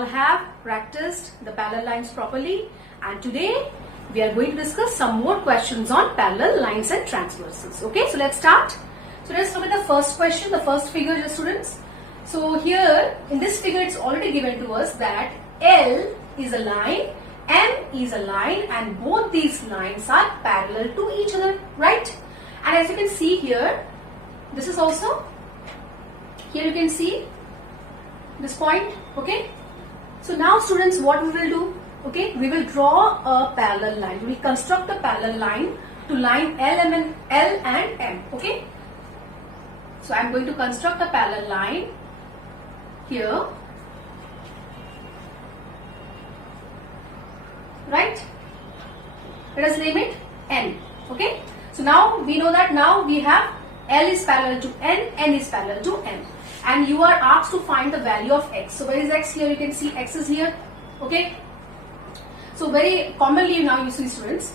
all have practiced the parallel lines properly, and today we are going to discuss some more questions on parallel lines and transversals. Okay, so let's start. So let's start with the first question, the first figure, dear students. So here in this figure it's already given to us that L is a line, M is a line, and both these lines are parallel to each other, right? And as you can see here, this is also, here you can see this point, okay? So now students, what we will do, okay, we will draw a parallel line. We will construct a parallel line to line L and M, okay? So I am going to construct a parallel line here, right? Let us name it N, okay? So now we know that now we have L is parallel to N, N is parallel to M, and you are asked to find the value of X. So where is X? Here you can see X is here, okay? So very commonly now you see, students,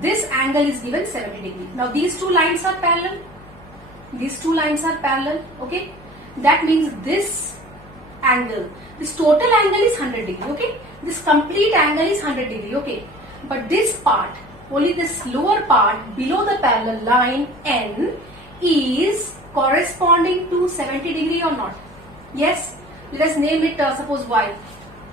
this angle is given 70 degree. Now these two lines are parallel. These two lines are parallel, okay? That means this angle, this total angle is 100 degree, okay? This complete angle is 100 degree, okay? But this part, only this lower part below the parallel line N is corresponding to 70 degree or not? Yes? Let us name it, suppose Y.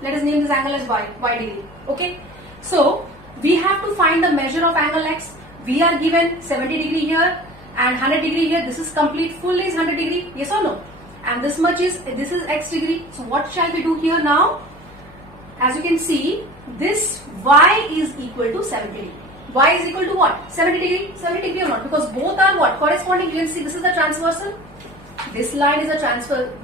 Let us name this angle as Y degree, okay? So we have to find the measure of angle X. We are given 70 degree here and 100 degree here. This is complete, full is 100 degree, yes or no? And this much is, this is X degree. So what shall we do here now? As you can see, this Y is equal to 70 degree. Y is equal to what? 70 degree? 70 degree or not? Because both are what? Corresponding. You can see this is the transversal. This line is a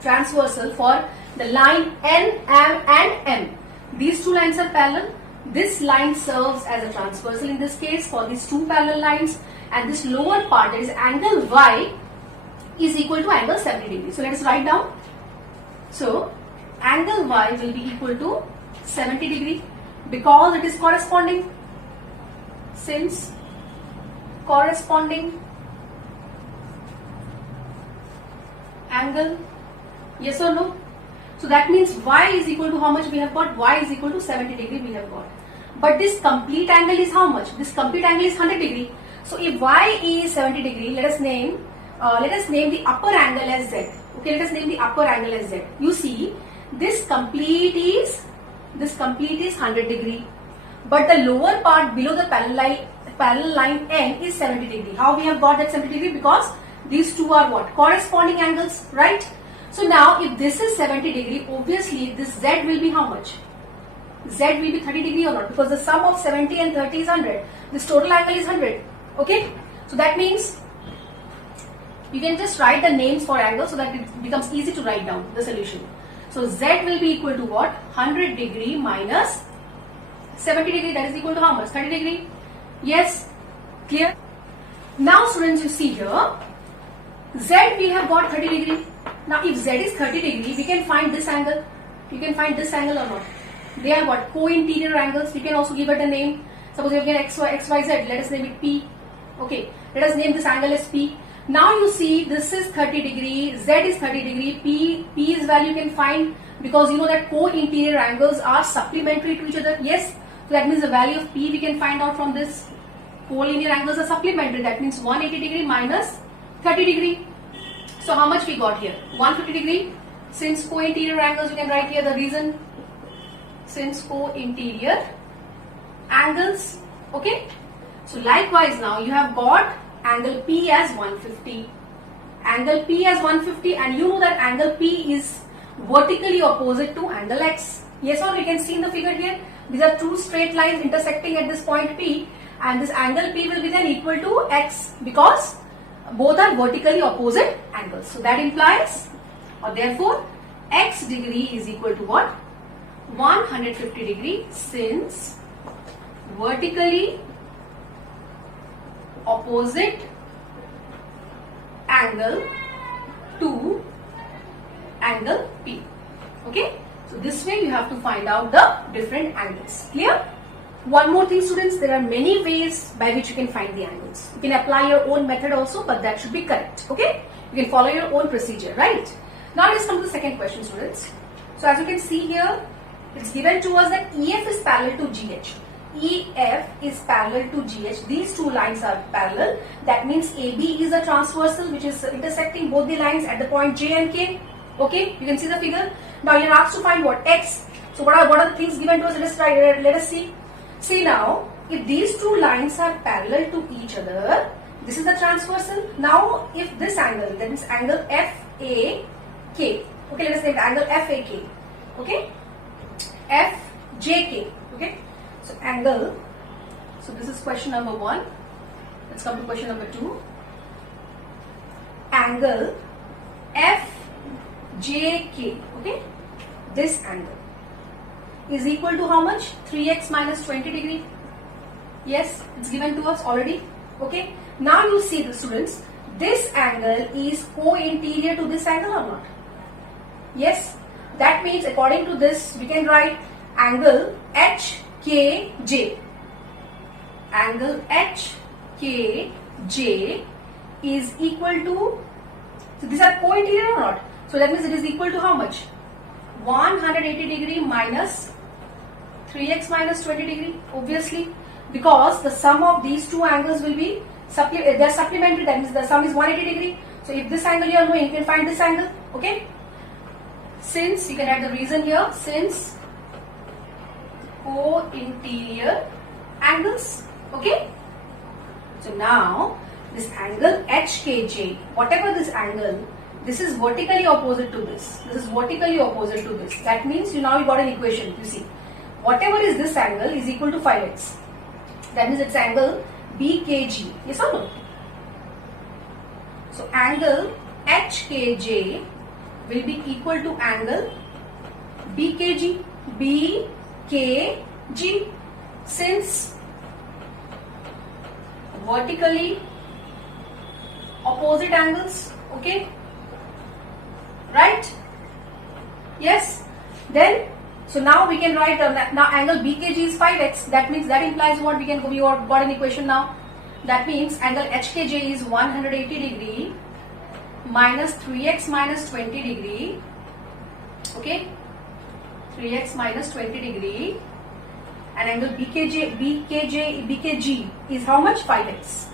transversal for the line N, M and M. These two lines are parallel. This line serves as a transversal in this case for these two parallel lines, and this lower part, that is angle Y, is equal to angle 70 degree. So let us write down. So angle Y will be equal to 70 degree because it is corresponding. Since corresponding angle, yes or no? So that means Y is equal to how much we have got? Y is equal to 70 degree we have got. But this complete angle is how much? This complete angle is 100 degree. So if Y is 70 degree, let us name the upper angle as Z. Okay, let us name the upper angle as Z. You see, this complete is 100 degree. But the lower part below the parallel line N is 70 degree. How we have got that 70 degree? Because these two are what? Corresponding angles, right? So now if this is 70 degree, obviously this Z will be how much? Z will be 30 degree or not? Because the sum of 70 and 30 is 100. This total angle is 100. Okay? So that means you can just write the names for angles so that it becomes easy to write down the solution. So Z will be equal to what? 100 degree minus 70 degree, that is equal to how much? 30 degree. Yes? Clear? Now students, you see here, Z we have got 30 degree. Now if Z is 30 degree, we can find this angle. You can find this angle or not? They are what? Co-interior angles. We can also give it a name. Suppose you have XYZ, let us name it P. Okay, let us name this angle as P. Now you see this is 30 degree, Z is 30 degree, P's value you can find because you know that co-interior angles are supplementary to each other. Yes? So that means the value of P we can find out from this. Collinear angles are supplementary. That means 180 degree minus 30 degree. So how much we got here? 150 degree. Since co-interior angles, you can write here the reason. Since co-interior angles. Okay. So likewise now you have got angle P as 150. Angle P as 150, and you know that angle P is vertically opposite to angle X. Yes or no? You can see in the figure here. These are two straight lines intersecting at this point P, and this angle P will be then equal to X because both are vertically opposite angles. So that implies, or therefore, X degree is equal to what? 150 degree, since vertically opposite angle to angle P. Okay? So this way you have to find out the different angles. Clear? One more thing, students, there are many ways by which you can find the angles. You can apply your own method also, but that should be correct. Okay? You can follow your own procedure, right? Now let's come to the second question, students. So as you can see here, It's given to us that EF is parallel to GH. EF is parallel to GH. These two lines are parallel. That means AB is a transversal which is intersecting both the lines at the point J and K. Okay, you can see the figure. Now you're asked to find what? X. So what are the things given to us? Let us see. See now, if these two lines are parallel to each other, this is the transversal. Now if this angle, that is angle FAK. Okay, let us take angle FAK. Okay, FJK. Okay, so angle. So this is question number 1. Let's come to question number 2. Angle FJK. Okay, this angle is equal to how much? 3x minus 20 degree. Yes, it's given to us already. Okay, now you see the students, this angle is co-interior to this angle or not? Yes, that means according to this we can write angle HKJ. Angle HKJ is equal to, so these are co-interior or not? So that means it is equal to how much? 180 degree minus 3x minus 20 degree, obviously, because the sum of these two angles will be they are supplementary. That means the sum is 180 degree. So if this angle you are knowing, you can find this angle. Okay, since you can add the reason here, since co-interior angles. Okay, so now this angle HKJ, whatever this angle, this is vertically opposite to this. This is vertically opposite to this. That means you got an equation. You see, whatever is this angle is equal to 5x. That means it's angle BKG. Yes or no? So angle HKJ will be equal to angle BKG. BKG. Since vertically opposite angles. Okay. Right? Yes. Then, so now we can write now angle BKG is 5x. That means that implies what? We got an equation now. That means angle HKJ is 180 degree minus 3x minus 20 degree. Okay, 3x minus 20 degree, and angle BKG is how much? 5x.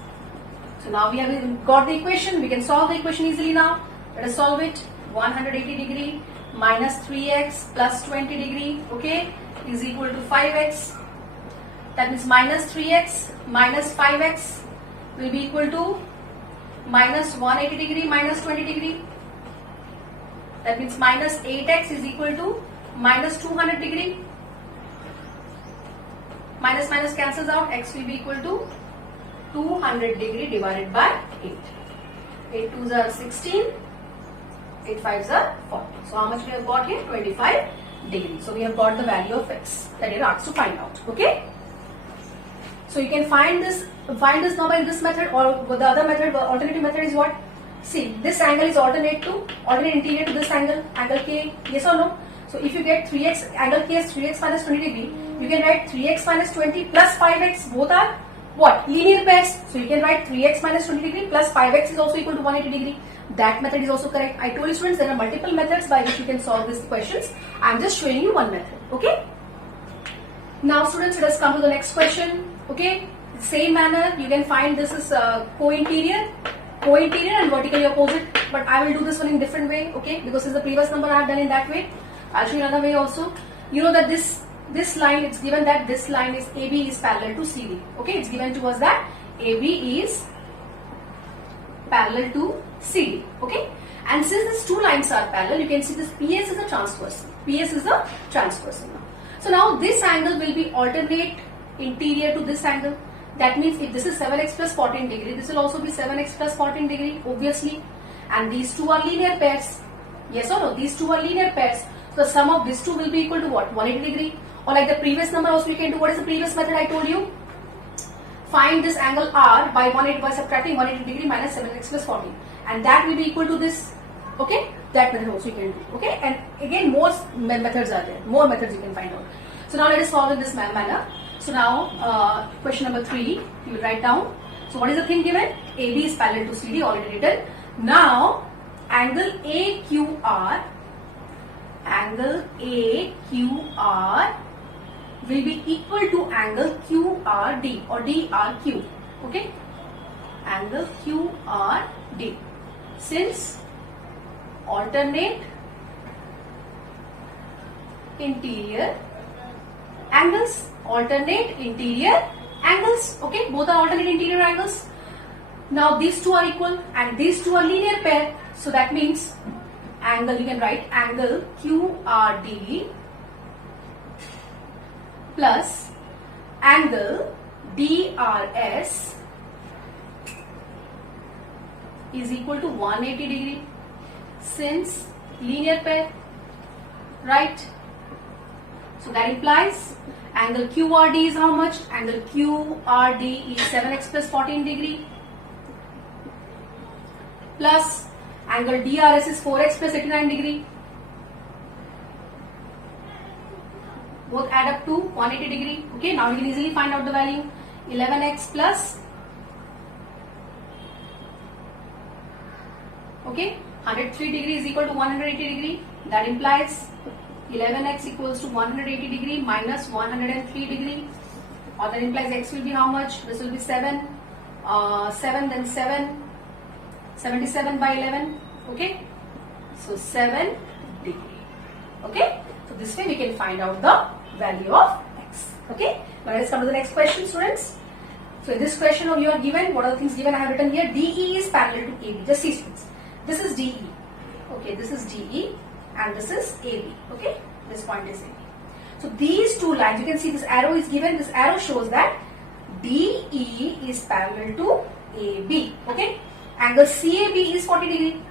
So now we have got the equation. We can solve the equation easily now. Let us solve it. 180 degree minus 3x plus 20 degree, okay, is equal to 5x. That means minus 3x minus 5x will be equal to minus 180 degree minus 20 degree. That means minus 8x is equal to minus 200 degree. Minus minus cancels out. X will be equal to 200 degree divided by 8. 8 2s are 16. 8 5s are 40. So how much we have got here? 25 degrees. So we have got the value of x that you're asked to find out. Okay. So you can find this now by this method, or the other method, the alternative method is what? See, this angle is alternate interior to this angle, angle K. Yes or no? So if you get 3x, angle K is 3x minus 20 degree, you can write 3x minus 20 plus 5x. Both are what? Linear pairs. So you can write 3x minus 20 degree plus 5x is also equal to 180 degree. That method is also correct. I told you students there are multiple methods by which you can solve these questions. I am just showing you one method. Okay. Now students, let us come to the next question. Okay. Same manner, you can find this is co-interior and vertically opposite. But I will do this one in different way. Okay. Because this is the previous number I have done in that way. I'll show you another way also. You know that this line, it's given that this line is AB is parallel to CD. Okay. It's given to us that AB is parallel to CD. Okay, and since these two lines are parallel, you can see this PS is a transversal. PS is a transversal now. So now this angle will be alternate interior to this angle. That means if this is 7x plus 14 degree, this will also be 7x plus 14 degree, obviously. And these two are linear pairs. Yes or no? These two are linear pairs. So the sum of these two will be equal to what? 180 degree. Or like the previous number also you can do. What is the previous method I told you? Find this angle R by subtracting 180 degree minus 7x plus 14. And that will be equal to this. Okay, that method also you can do. Okay, and again more methods are there, more methods you can find out. So now let us solve in this manner. So now question number 3 you will write down. So what is the thing given? AB is parallel to CD, already written. Now angle AQR QR will be equal to angle QRD or DRQ. Okay, angle QRD, since alternate interior angles, alternate interior angles. Okay, both are alternate interior angles. Now these two are equal and these two are linear pair. So that means angle, you can write angle QRD plus angle DRS is equal to 180 degree, since linear pair, right? So that implies angle QRD is how much? Angle QRD is 7x plus 14 degree plus angle DRS is 4x plus 89 degree. Both add up to 180 degree. Okay, now you can easily find out the value. 11x plus, okay, 103 degree is equal to 180 degree. That implies 11x equals to 180 degree minus 103 degree, or that implies x will be how much? This will be 7, 7 then 7, 77 by 11. Okay, so 7 degree. Okay, so this way we can find out the value of x. Okay, now let's come to the next question, students. So in this question you are given, what are the things given? I have written here, DE is parallel to AB. Just see, students, this is DE. Okay, this is DE and this is AB. Okay, this point is AB. So these two lines, you can see this arrow is given. This arrow shows that DE is parallel to AB. Okay, angle CAB is 40 degree.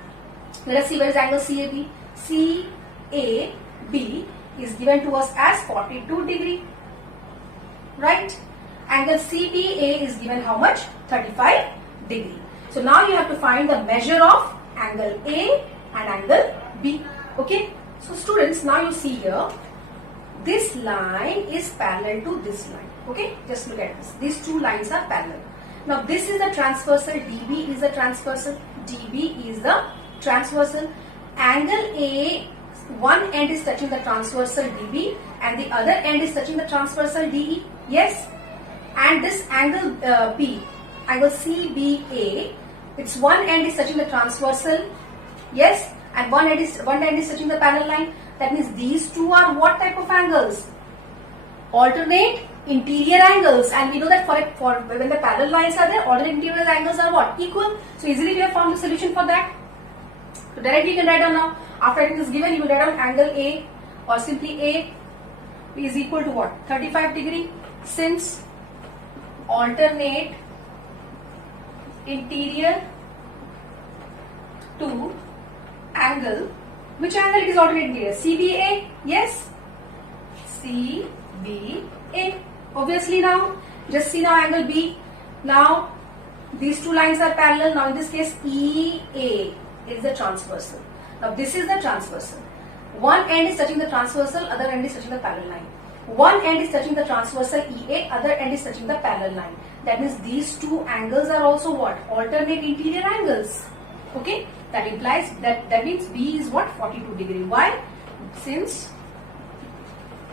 Let us see where is angle CAB. CAB is given to us as 42 degree. Right? Angle CBA is given how much? 35 degree. So now you have to find the measure of angle A and angle B. Okay. So students, now you see here, this line is parallel to this line. Okay. Just look at this. These two lines are parallel. Now this is the transversal. DB is the transversal. DB is the transversal. Angle A, one end is touching the transversal DB and the other end is touching the transversal DE. Yes. And this angle B, angle CBA, its one end is touching the transversal. Yes. And one end is touching the parallel line. That means these two are what type of angles? Alternate interior angles. And we know that for when the parallel lines are there, alternate interior angles are what? Equal. So easily we have found the solution for that. So directly you can write down now. After it is given, you will write down angle A, or simply A is equal to what? 35 degree, since alternate interior to angle. Which angle it is alternate interior? CBA. Yes, CBA. Obviously now, just see now angle B. Now these two lines are parallel. Now in this case EA is the transversal. Now this is the transversal. One end is touching the transversal, other end is touching the parallel line. One end is touching the transversal EA, other end is touching the parallel line. That means these two angles are also what? Alternate interior angles. Okay, that implies that means B is what? 42 degree. Why? Since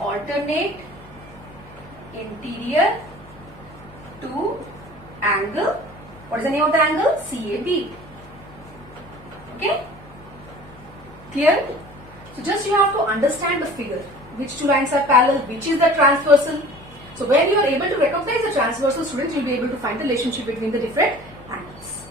alternate interior to angle, what is the name of the angle? CAB. Okay, clear? So just you have to understand the figure. Which two lines are parallel, which is the transversal. So when you are able to recognize the transversal, students, you will be able to find the relationship between the different angles.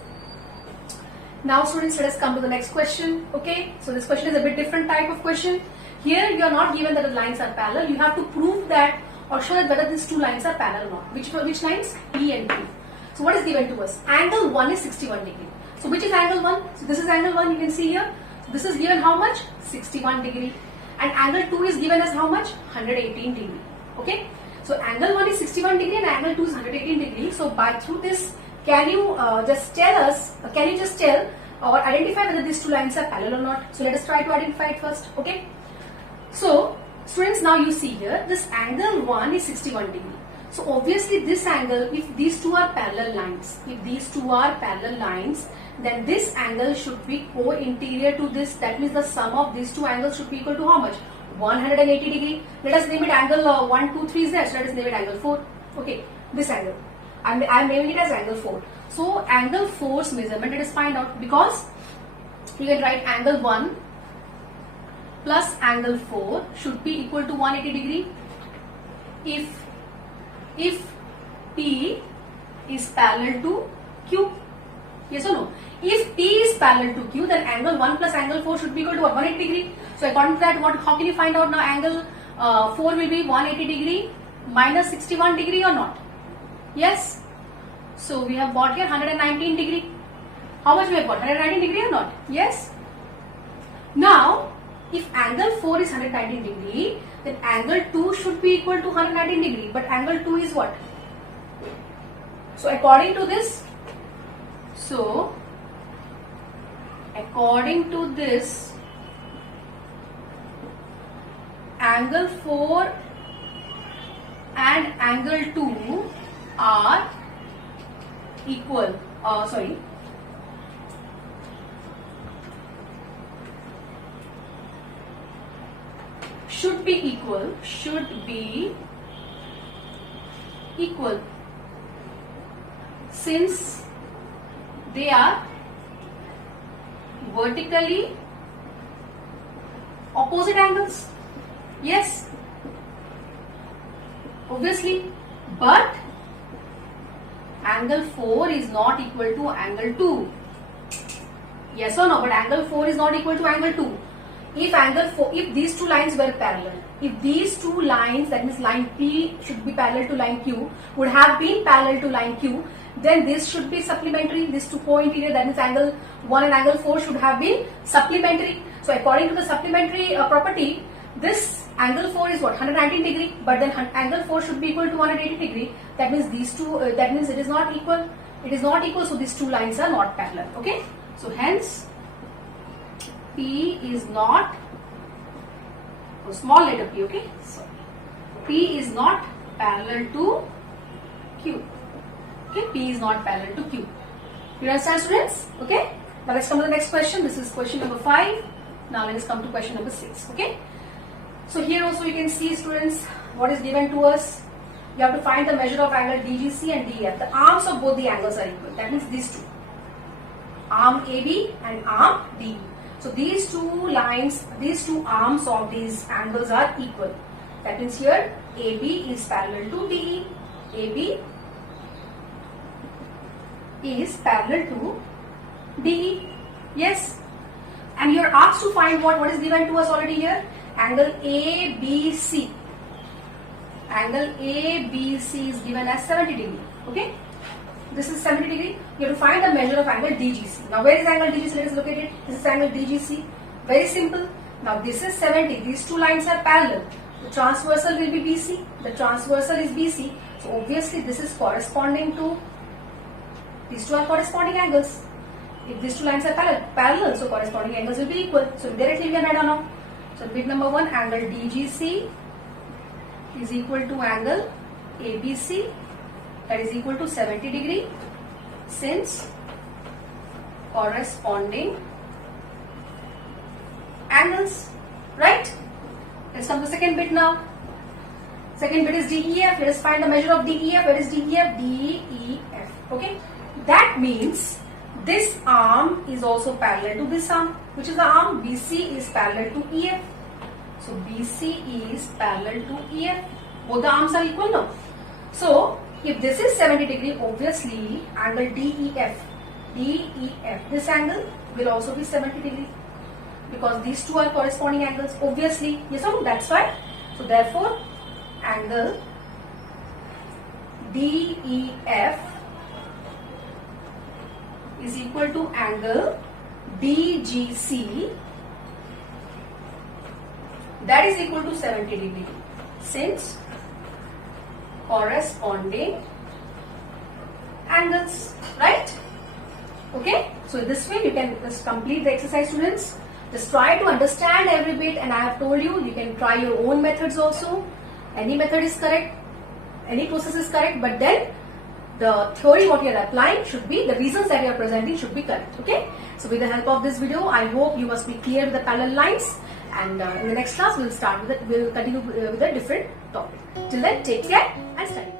Now students, let us come to the next question. Okay, so this question is a bit different type of question. Here you are not given that the lines are parallel. You have to prove that or show that whether these two lines are parallel or not. Which lines? P and Q. So what is given to us? Angle 1 is 61 degree. So which is angle 1? So this is angle 1, you can see here. So this is given how much? 61 degree. And angle 2 is given as how much? 118 degree. Okay. So angle 1 is 61 degree and angle 2 is 118 degree. So through this, can you just tell or identify whether these two lines are parallel or not? So let us try to identify it first. Okay. So students, now you see here, this angle 1 is 61 degree. So obviously this angle, if these two are parallel lines, then this angle should be co-interior to this. That means the sum of these two angles should be equal to how much? 180 degree. Let us name it angle 1, 2, 3 is there. So let us name it angle 4. Okay, this angle. I am naming it as angle 4. So angle 4's measurement let us find out, because you can write angle 1 plus angle 4 should be equal to 180 degree if P is parallel to Q. Yes or no? If P is parallel to Q, then angle 1 plus angle 4 should be equal to 180 degree. So according to that, how can you find out now? Angle 4 will be 180 degree minus 61 degree or not? Yes. So we have got here 119 degree. How much we have got? 119 degree or not? Yes. Now, if angle 4 is 119 degree, then angle 2 should be equal to 119 degree. But angle 2 is what? So according to this, angle 4 and angle 2 are equal. Should be equal since they are vertically opposite angles. Yes, obviously, but angle 4 is not equal to angle 2. Yes or no? But angle 4 is not equal to angle 2. If these two lines were parallel, if these two lines, that means line P should be parallel to line Q, would have been parallel to line Q, then this should be supplementary. These 2 points here, that means angle 1 and angle 4 should have been supplementary. So according to the supplementary property, this angle 4 is what? 119 degree, but then angle 4 should be equal to 180 degree. That means these two, that means it is not equal. It is not equal, so these two lines are not parallel. Okay, so hence P is not, small letter P, okay, so P is not parallel to Q. Okay, P is not parallel to Q. You understand, students? Okay, now let's come to the next question. This is question number 5. Now let us come to question number 6. Okay, so here also you can see, students, what is given to us. You have to find the measure of angle DGC and DEF. The arms of both the angles are equal. That means these two, arm AB and arm DE. So these two lines, these two arms of these angles are equal. That means here AB is parallel to DE. AB is parallel to DE. Yes. And you are asked to find what is given to us already here. Angle ABC. Angle ABC is given as 70 degree. Okay. This is 70 degree. You have to find the measure of angle DGC. Now where is angle DGC? Let us look at it. This is angle DGC. Very simple. Now this is 70. These two lines are parallel. The transversal will be BC. The transversal is BC. So obviously this is corresponding to, these two are corresponding angles. If these two lines are parallel, so corresponding angles will be equal. So directly we can write down now. So bit number 1, angle DGC is equal to angle ABC, that is equal to 70 degree, since corresponding angles, right? Let's come to the second bit now. Second bit is DEF. Let us find the measure of DEF. Where is DEF? DEF. Okay. That means this arm is also parallel to this arm, which is the arm BC is parallel to EF. So BC is parallel to EF. Both the arms are equal now. So if this is 70 degree, obviously angle DEF, this angle will also be 70 degree, because these two are corresponding angles. Obviously, yes or no? That's why. So therefore, angle DEF is equal to angle DGC, that is equal to 70 degree, since corresponding angles, right? Okay, so this way you can just complete the exercise, students. Just try to understand every bit, and I have told you, you can try your own methods also. Any method is correct, any process is correct, but then the theory what you are applying should be, the reasons that you are presenting should be correct. Okay, so with the help of this video, I hope you must be clear with the parallel lines, And in the next class, we'll continue with a different topic. Till then, take care and study.